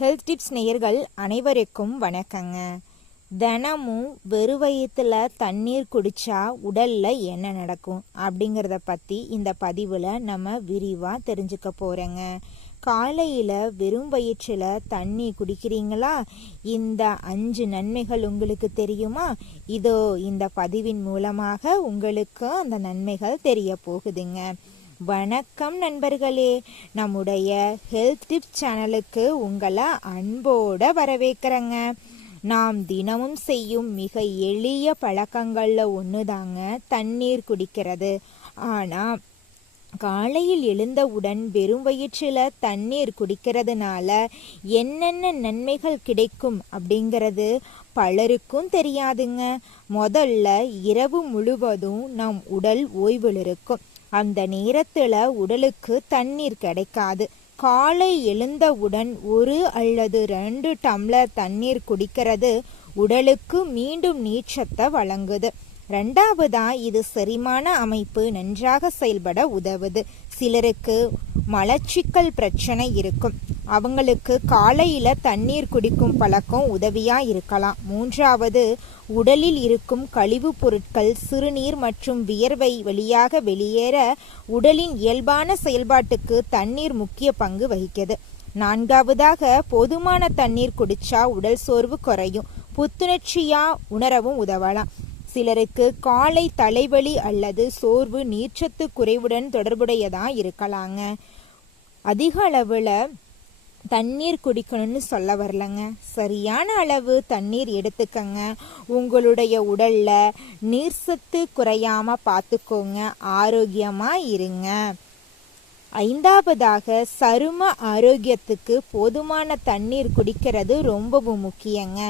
Health tips நேயர்கள் அனைவருக்கும் வணக்கங்க. தினமும் வெறும் வயிற்றுல தண்ணீர் குடிச்சா உடல்ல என்ன நடக்கும் அப்படிங்கிறத பற்றி இந்த பதிவில் நம்ம விரிவாக தெரிஞ்சுக்க போகிறோங்க. காலையில் வெறும் வயிற்றில் தண்ணி குடிக்கிறீங்களா? இந்த 5 நன்மைகள் உங்களுக்கு தெரியுமா? இதோ இந்த பதிவின் மூலமாக உங்களுக்கு அந்த நன்மைகள் தெரிய போகுதுங்க. வணக்கம் நண்பர்களே, நம்முடைய ஹெல்த் டிப்ஸ் சேனலுக்கு உங்களை அன்போட வரவேற்கிறேங்க. நாம் தினமும் செய்யும் மிக எளிய பழக்கங்கள்ல ஒண்ணுதாங்க தண்ணீர் குடிக்கிறது. ஆனா காலையில் எழுந்தவுடன் வெறும் வயிற்றில் தண்ணீர் குடிக்கிறதுனால என்னென்ன நன்மைகள் கிடைக்கும் அப்படிங்கிறது பலருக்கும் தெரியாதுங்க. முதல்ல இரவு முழுவதும் நம் உடல் ஓய்வில் இருக்கும். அந்த நேரத்துல உடலுக்கு தண்ணீர் கிடைக்காது. காலை எழுந்தவுடன் 1 அல்லது 2 டம்ளர் தண்ணீர் குடிக்கிறது உடலுக்கு மீண்டும் நீர்ச்சத்தை வழங்குது. 2வதா இது செரிமான அமைப்பு நன்றாக செயல்பட உதவுது. சிலருக்கு மலச்சிக்கல் பிரச்சனை இருக்கும், அவங்களுக்கு காலையில தண்ணீர் குடிக்கும் பழக்கம் உதவியா இருக்கலாம். 3வது உடலில் இருக்கும் கழிவு பொருட்கள் சிறுநீர் மற்றும் வியர்வை வழியாக வெளியேற உடலின் இயல்பான செயல்பாட்டுக்கு தண்ணீர் முக்கிய பங்கு வகிக்குது. 4வதாக போதுமான தண்ணீர் குடிச்சா உடல் சோர்வு குறையும், புத்துணர்ச்சியா உணரவும் உதவலாம். சிலருக்கு காலை தலைவலி அல்லது சோர்வு நீர்ச்சத்து குறைவுடன் தொடர்புடையதா இருக்கலாங்க. அதிக அளவுல தண்ணீர் குடிக்கணும்னு சொல்ல வரலங்க, சரியான அளவு தண்ணீர் எடுத்துக்கங்க. உங்களுடைய உடல்ல நீர்சத்து குறையாம பார்த்துக்கோங்க, ஆரோக்கியமா இருங்க. 5வதாக சரும ஆரோக்கியத்துக்கு போதுமான தண்ணீர் குடிக்கிறது ரொம்பவும் முக்கியங்க.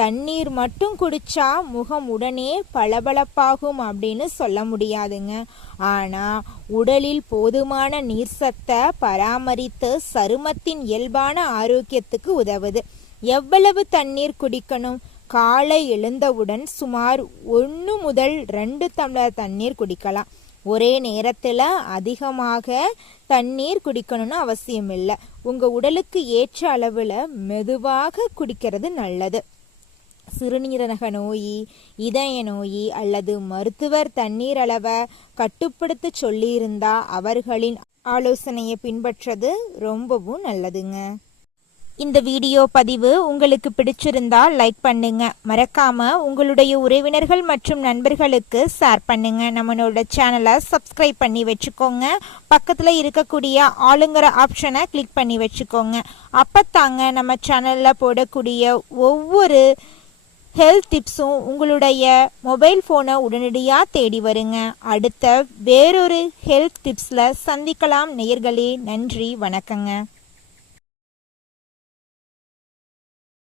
தண்ணீர் மட்டும் குடிச்சா முகம் உடனே பளபளப்பாகும் அப்படின்னு சொல்ல முடியாதுங்க. ஆனா உடலில் போதுமான நீர்சத்தை பராமரித்து சருமத்தின் இயல்பான ஆரோக்கியத்துக்கு உதவுது. எவ்வளவு தண்ணீர் குடிக்கணும்? காலை எழுந்தவுடன் சுமார் 1 முதல் 2 டம்ளர் தண்ணீர் குடிக்கலாம். ஒரே நேரத்துல அதிகமாக தண்ணீர் குடிக்கணும்னு அவசியம் இல்லை. உங்க உடலுக்கு ஏற்ற அளவுல மெதுவாக குடிக்கிறது நல்லது. சிறுநீரக நோய், இதய நோய் அல்லது மருத்துவர் தண்ணீர் அளவை கட்டுப்படுத்த சொல்லியிருந்தா அவர்களின் ஆலோசனையை பின்பற்றது ரொம்பவும் நல்லதுங்க. இந்த வீடியோ பதிவு உங்களுக்கு பிடிச்சிருந்தா லைக் பண்ணுங்க, மறக்காம உங்களுடைய உறவினர்கள் மற்றும் நண்பர்களுக்கு ஷேர் பண்ணுங்க. நம்மளோட சேனலை சப்ஸ்கிரைப் பண்ணி வச்சுக்கோங்க. பக்கத்துல இருக்கக்கூடிய ஆளுங்கிற ஆப்ஷனை கிளிக் பண்ணி வச்சுக்கோங்க. அப்பத்தாங்க நம்ம சேனல்ல போடக்கூடிய ஒவ்வொரு ஹெல்த் டிப்ஸும் உங்களுடைய மொபைல் ஃபோனை உடனடியாக தேடி வருங்க. அடுத்த வேறொரு ஹெல்த் டிப்ஸில் சந்திக்கலாம் நேயர்களே. நன்றி, வணக்கங்க.